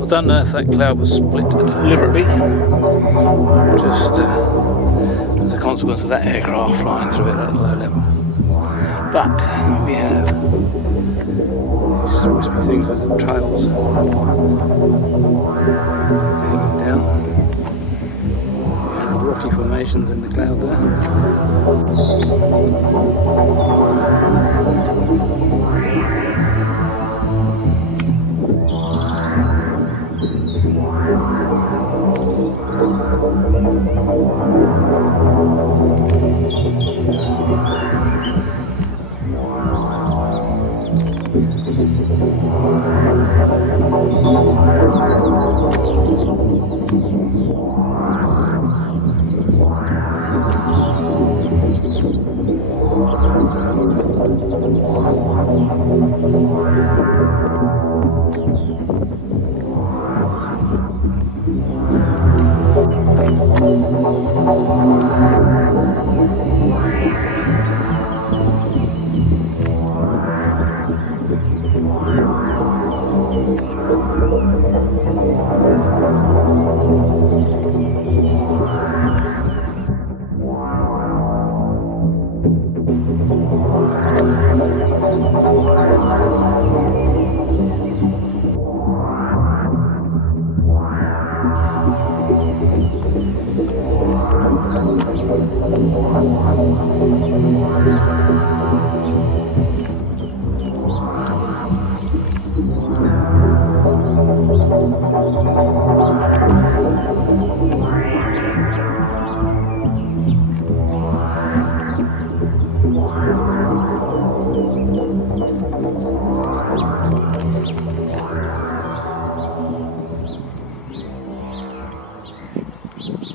So I don't know if that cloud was split deliberately or just as a consequence of that aircraft flying through it at a low level. But we have these wispy things like little trails hanging down. And rocky formations in the cloud there.